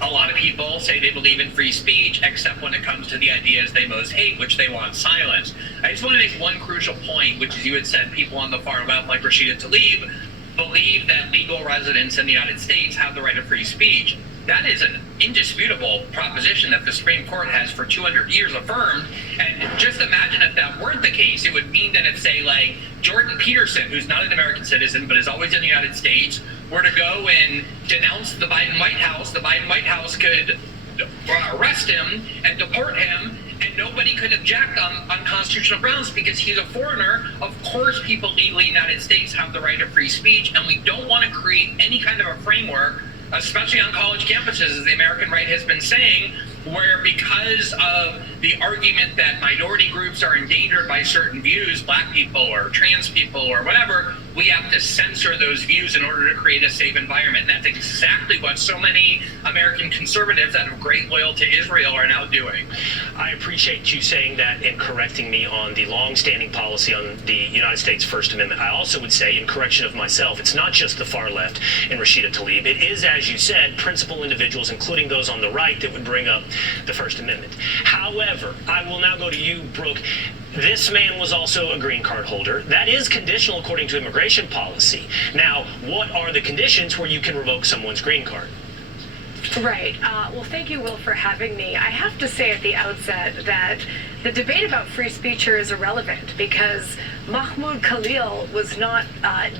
a lot of people say they believe in free speech, except when it comes to the ideas they most hate, which they want silenced. I just want to make one crucial point, which is you had said people on the far left, like Rashida Tlaib, believe that legal residents in the United States have the right of free speech. That is an indisputable proposition that the Supreme Court has for 200 years affirmed. And just imagine if that weren't the case, it would mean that if, say, like Jordan Peterson, who's not an American citizen but is always in the United States, were to go and denounce the Biden White House could arrest him and deport him, and nobody could object on constitutional grounds because he's a foreigner. Of course, people legally in the United States have the right of free speech, and we don't want to create any kind of a framework, especially on college campuses, as the American right has been saying, where because of the argument that minority groups are endangered by certain views, black people or trans people or whatever, we have to censor those views in order to create a safe environment. And that's exactly what so many American conservatives that have great loyalty to Israel are now doing. I appreciate you saying that and correcting me on the long-standing policy on the United States First Amendment. I also would say, in correction of myself, it's not just the far left and Rashida Tlaib. It is, as you said, principal individuals, including those on the right, that would bring up the First Amendment. However, I will now go to you, Brooke. This man was also a green card holder. That is conditional according to immigration policy. Now, what are the conditions where you can revoke someone's green card? Right. Well, thank you, Will, for having me. I have to say at the outset that the debate about free speech here is irrelevant because Mahmoud Khalil was not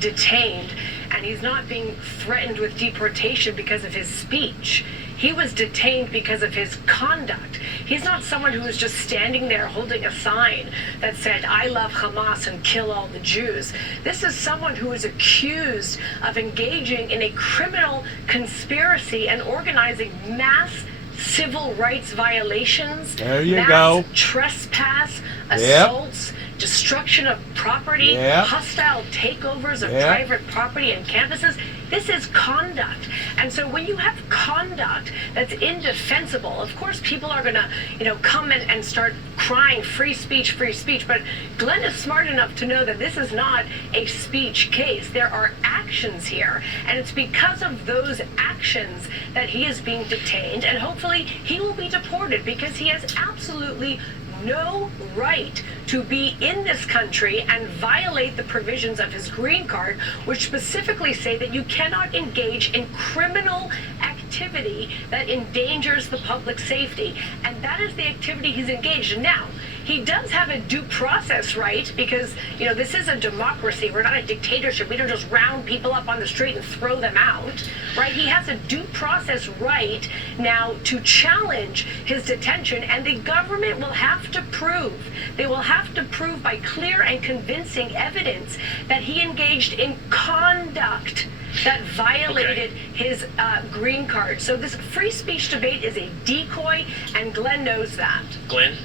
detained, and he's not being threatened with deportation because of his speech. He was detained because of his conduct. He's not someone who was just standing there holding a sign that said, "I love Hamas and kill all the Jews." This is someone who is accused of engaging in a criminal conspiracy and organizing mass civil rights violations, there you mass go. Trespass, assaults, destruction of property, hostile takeovers of private property and campuses. This is conduct. And so when you have conduct that's indefensible, of course people are going to, come and start crying free speech, free speech. But Glenn is smart enough to know that this is not a speech case. There are actions here. And it's because of those actions that he is being detained. And hopefully he will be deported because he has absolutely no right to be in this country and violate the provisions of his green card, which specifically say that you cannot engage in criminal activity that endangers the public safety. And that is the activity he's engaged in. Now, he does have a due process right because, this is a democracy. We're not a dictatorship. We don't just round people up on the street and throw them out, right? He has a due process right now to challenge his detention, and the government will have to prove, they will have to prove by clear and convincing evidence that he engaged in conduct that violated his green card. So this free speech debate is a decoy, and Glenn knows that. Glenn?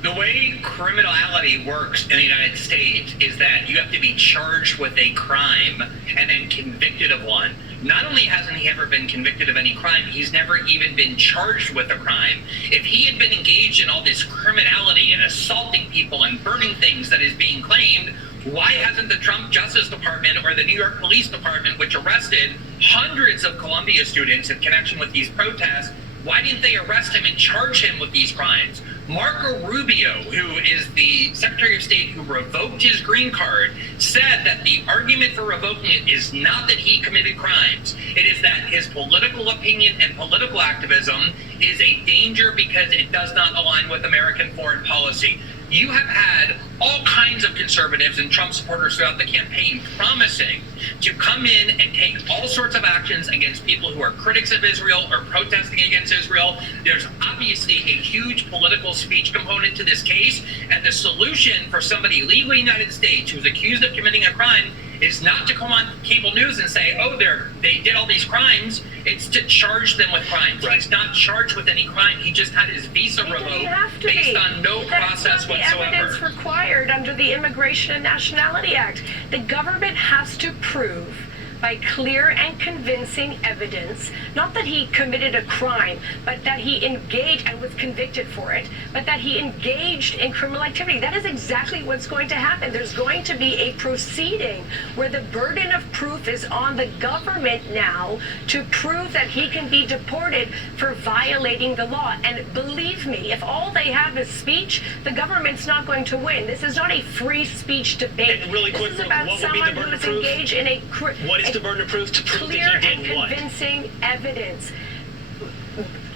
The way criminality works in the United States is that you have to be charged with a crime and then convicted of one. Not only hasn't he ever been convicted of any crime, he's never even been charged with a crime. If he had been engaged in all this criminality and assaulting people and burning things that is being claimed, Why hasn't the Trump Justice Department or the New York Police Department, which arrested hundreds of Columbia students in connection with these protests, why didn't they arrest him and charge him with these crimes? Marco Rubio, who is the Secretary of State who revoked his green card, said that the argument for revoking it is not that he committed crimes. It is that his political opinion and political activism is a danger because it does not align with American foreign policy. You have had all kinds of conservatives and Trump supporters throughout the campaign promising to come in and take all sorts of actions against people who are critics of Israel or protesting against Israel. There's obviously a huge political speech component to this case, and the solution for somebody legally in the United States who's accused of committing a crime is not to come on cable news and say, oh, they did all these crimes. It's to charge them with crimes. Right. He's not charged with any crime. He just had his visa revoked based on no process whatsoever. That's not the evidence required under the Immigration and Nationality Act. The government has to prove by clear and convincing evidence, not that he committed a crime, but that he engaged and was convicted for it, but that he engaged in criminal activity. That is exactly what's going to happen. There's going to be a proceeding where the burden of proof is on the government now to prove that he can be deported for violating the law. And believe me, if all they have is speech, the government's not going to win. This is not a free speech debate. And really quick, this is about what would be the burden of proof? Engaged in a what is the burden of proof to prove clear that he did and what? Convincing evidence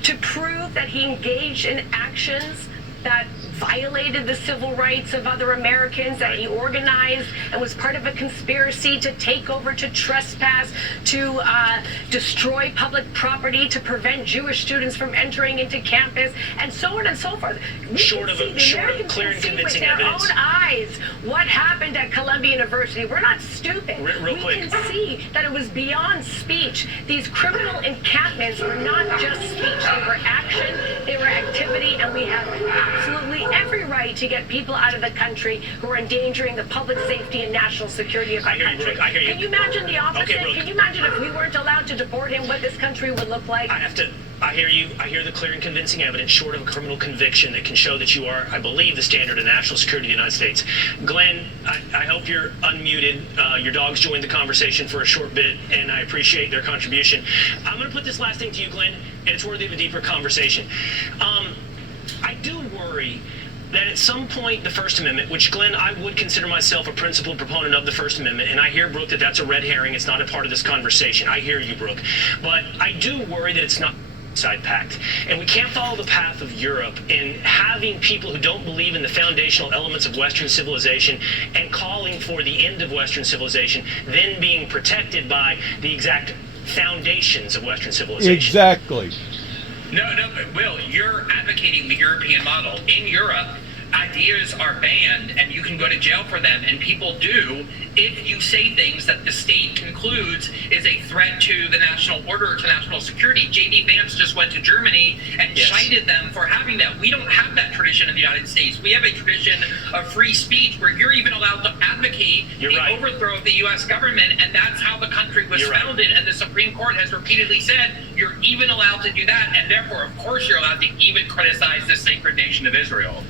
to prove that he engaged in actions that violated the civil rights of other Americans, that he organized and was part of a conspiracy to take over, to trespass, to destroy public property, to prevent Jewish students from entering into campus, and so on and so forth. Short of clear and convincing evidence. With their own eyes what happened at Columbia University. We're not stupid. Real quick. We can see that it was beyond speech. These criminal encampments were not just speech. They were action, they were activity, and we have absolutely every right to get people out of the country who are endangering the public safety and national security of our country. I hear you. Can you imagine the opposite? Okay, can you imagine if we weren't allowed to deport him, what this country would look like? I hear you. I hear the clear and convincing evidence, short of a criminal conviction, that can show that you are, I believe, the standard of national security of the United States. Glenn, I hope you're unmuted. Your dogs joined the conversation for a short bit, and I appreciate their contribution. I'm going to put this last thing to you, Glenn, and it's worthy of a deeper conversation. I do worry that at some point the First Amendment, which, Glenn, I would consider myself a principled proponent of the First Amendment, and I hear, Brooke, that that's a red herring. It's not a part of this conversation. I hear you, Brooke. But I do worry that it's not side pact. And we can't follow the path of Europe in having people who don't believe in the foundational elements of Western civilization and calling for the end of Western civilization, then being protected by the exact foundations of Western civilization. Exactly. No, but Will, you're advocating the European model. In Europe, ideas are banned and you can go to jail for them, and people do if you say things that the state concludes is a threat to the national order, to national security. J.D. Vance just went to Germany and cited them for having that. We don't have that tradition in the United States. We have a tradition of free speech where you're even allowed to advocate overthrow of the U.S. government, and that's how the country was founded, and the Supreme Court has repeatedly said you're even allowed to do that, and therefore, of course, you're allowed to even criticize the sacred nation of Israel.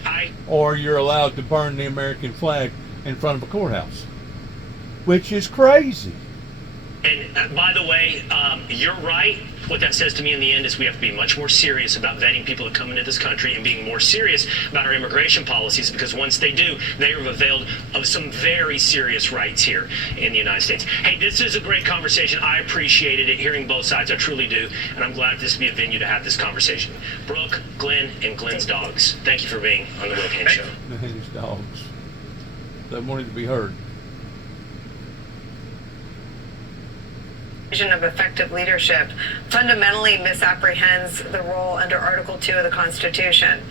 Or you're allowed to burn the American flag in front of a courthouse, which is crazy. And by the way, you're right. What that says to me in the end is we have to be much more serious about vetting people that come into this country and being more serious about our immigration policies, because once they do, they are availed of some very serious rights here in the United States. Hey, this is a great conversation. I appreciated it, hearing both sides. I truly do. And I'm glad this to be a venue to have this conversation. Brooke, Glenn, and Glenn's dogs, thank you for being on the Will Kane Show. His dogs. They wanted to be heard. Vision of effective leadership fundamentally misapprehends the role under Article 2 of the Constitution.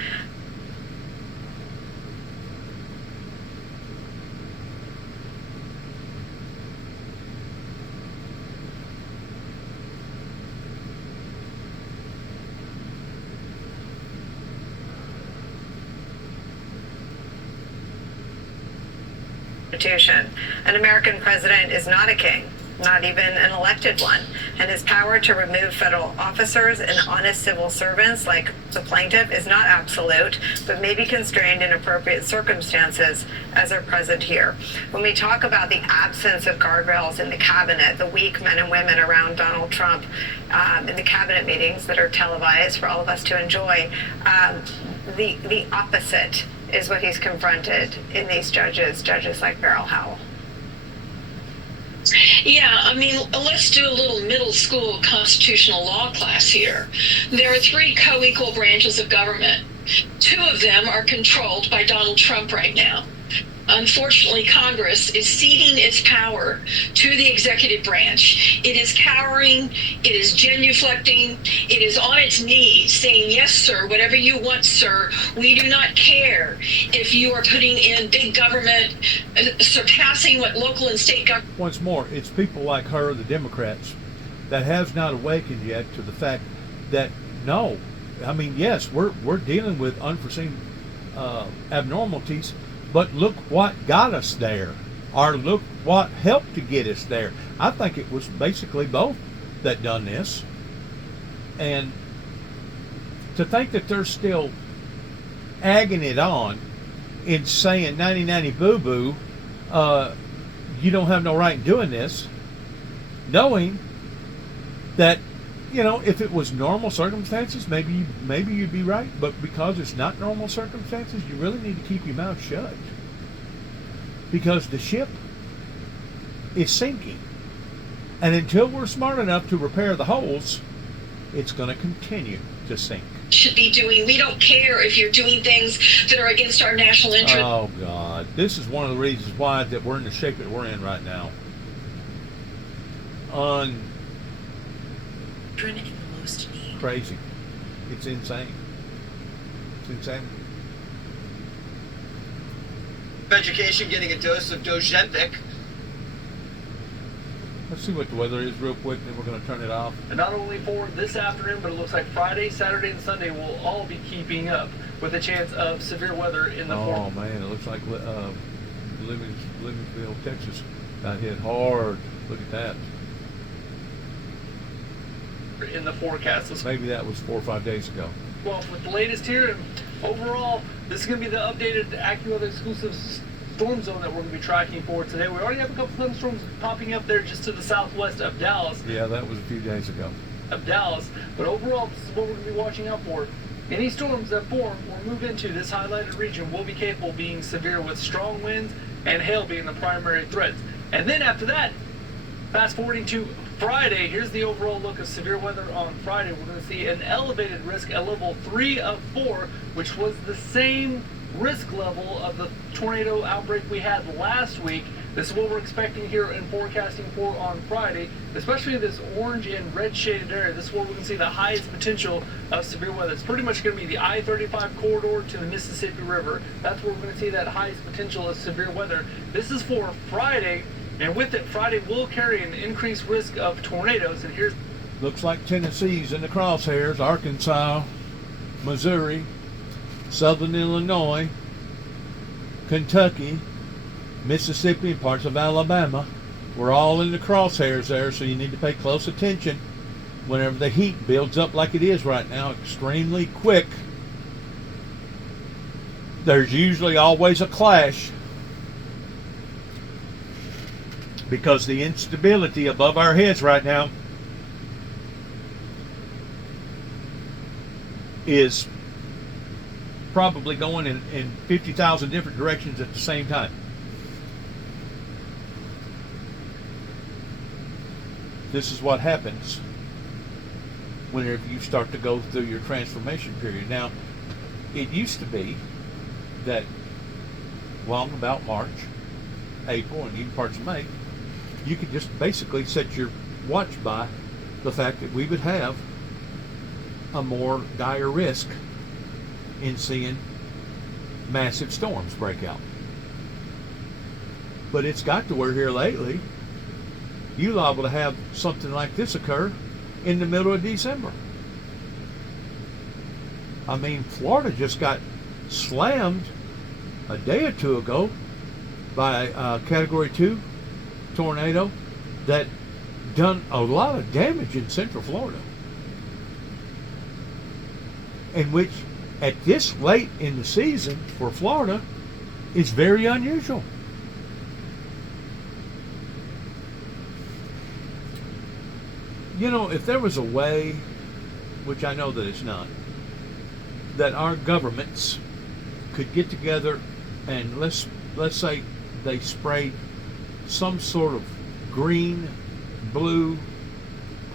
An American president is not a king. not even an elected one. And his power to remove federal officers and honest civil servants like the plaintiff is not absolute, but may be constrained in appropriate circumstances as are present here. When we talk about the absence of guardrails in the cabinet, the weak men and women around Donald Trump in the cabinet meetings that are televised for all of us to enjoy, the opposite is what he's confronted in these judges like Beryl Howell. Yeah, I mean, let's do a little middle school constitutional law class here. There are 3 co-equal branches of government. 2 of them are controlled by Donald Trump right now. Unfortunately, Congress is ceding its power to the executive branch. It is cowering, it is genuflecting, it is on its knees saying, yes, sir, whatever you want, sir. We do not care if you are putting in big government, surpassing what local and state government. Once more, it's people like her, the Democrats, that has not awakened yet to the fact that, no, I mean, yes, we're dealing with unforeseen abnormalities, but look what got us there, or look what helped to get us there. I think it was basically both that done this. And to think that they're still agging it on in saying 90-90 boo-boo, you don't have no right in doing this, knowing that, you know, if it was normal circumstances, maybe you'd be right. But because it's not normal circumstances, you really need to keep your mouth shut. Because the ship is sinking. And until we're smart enough to repair the holes, it's going to continue to sink. Should be doing. We don't care if you're doing things that are against our national interest. Oh, God. This is one of the reasons why that we're in the shape that we're in right now. Crazy. It's insane. It's insane. Education getting a dose of Dojempic. Let's see what the weather is real quick, then we're going to turn it off. And not only for this afternoon, but it looks like Friday, Saturday, and Sunday will all be keeping up with a chance of severe weather in the Oh, man, it looks like Livingsville, Texas got hit hard. Look at that. In the forecast. Maybe that was 4 or 5 days ago. Well, with the latest here, and overall, this is going to be the updated AccuWeather exclusive storm zone that we're going to be tracking for today. We already have a couple thunderstorms popping up there just to the southwest of Dallas. Yeah, that was a few days ago. But overall, this is what we're going to be watching out for. Any storms that form or move into this highlighted region will be capable of being severe, with strong winds and hail being the primary threats. And then after that, fast forwarding to Friday, here's the overall look of severe weather on Friday. We're going to see an elevated risk at level 3 of 4, which was the same risk level of the tornado outbreak we had last week. This is what we're expecting here and forecasting for on Friday, especially this orange and red shaded area. This is where we're going to see the highest potential of severe weather. It's pretty much going to be the I-35 corridor to the Mississippi River. That's where we're going to see that highest potential of severe weather. This is for Friday. And with it, Friday will carry an increased risk of tornadoes. And here's... Looks like Tennessee's in the crosshairs. Arkansas, Missouri, Southern Illinois, Kentucky, Mississippi, and parts of Alabama. We're all in the crosshairs there, so you need to pay close attention whenever the heat builds up like it is right now, extremely quick. There's usually always a clash, because the instability above our heads right now is probably going in 50,000 different directions at the same time. This is what happens whenever you start to go through your transformation period. Now, it used to be that along about March, April, and even parts of May, you could just basically set your watch by the fact that we would have a more dire risk in seeing massive storms break out. But it's got to where here lately, you're liable to have something like this occur in the middle of December. I mean, Florida just got slammed a day or two ago by a Category 2 tornado that done a lot of damage in Central Florida, in which at this late in the season for Florida is very unusual. You know, if there was a way, which I know that it's not, that our governments could get together and let's say they sprayed some sort of green, blue,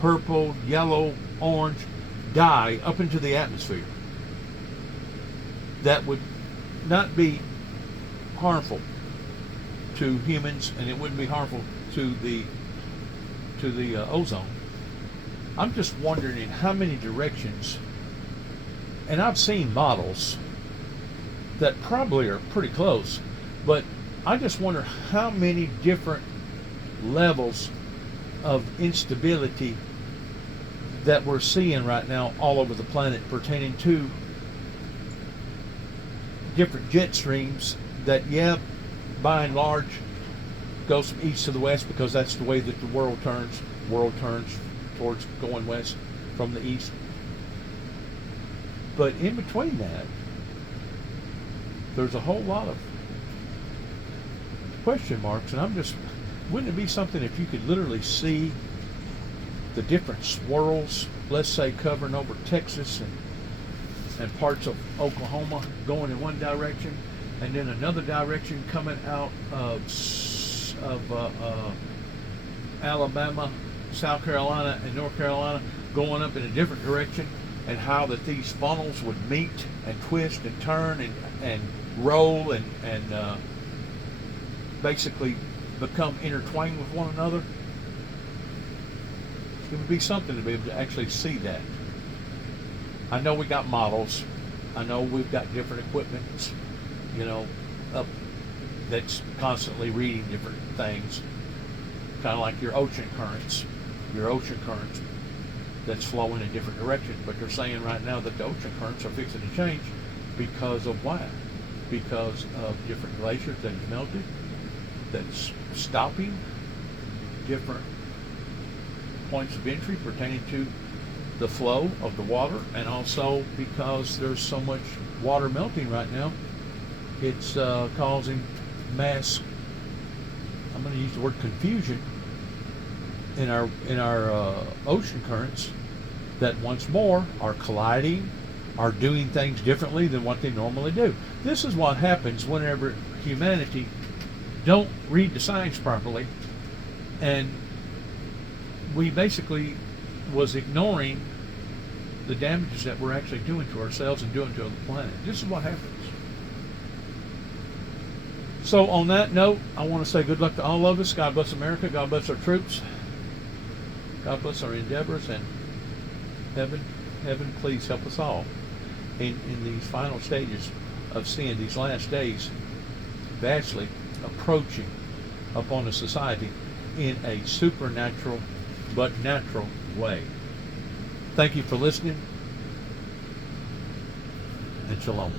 purple, yellow, orange dye up into the atmosphere that would not be harmful to humans, and it wouldn't be harmful to the ozone. I'm just wondering in how many directions, and I've seen models that probably are pretty close, but I just wonder how many different levels of instability that we're seeing right now all over the planet pertaining to different jet streams that, yeah, by and large goes from east to the west because that's the way that the world turns towards going west from the east. But in between that, there's a whole lot of question marks, and wouldn't it be something if you could literally see the different swirls, let's say covering over Texas and parts of Oklahoma going in one direction, and then another direction coming out of Alabama, South Carolina, and North Carolina going up in a different direction, and how that these funnels would meet and twist and turn and roll and basically become intertwined with one another. It would be something to be able to actually see that. I know we got models. I know we've got different equipment, up that's constantly reading different things. Kind of like your ocean currents that's flowing in different directions. But they're saying right now that the ocean currents are fixing to change because of why? Because of different glaciers that have melted, that's stopping different points of entry pertaining to the flow of the water, and also because there's so much water melting right now, it's causing mass, I'm going to use the word confusion, in our ocean currents that once more are colliding, are doing things differently than what they normally do. This is what happens whenever humanity don't read the science properly, and we basically was ignoring the damages that we're actually doing to ourselves and doing to the planet. This is what happens. So on that note, I want to say good luck to all of us. God bless America. God bless our troops. God bless our endeavors, and heaven, please help us all in these final stages of seeing these last days vastly approaching upon a society in a supernatural but natural way. Thank you for listening, and shalom.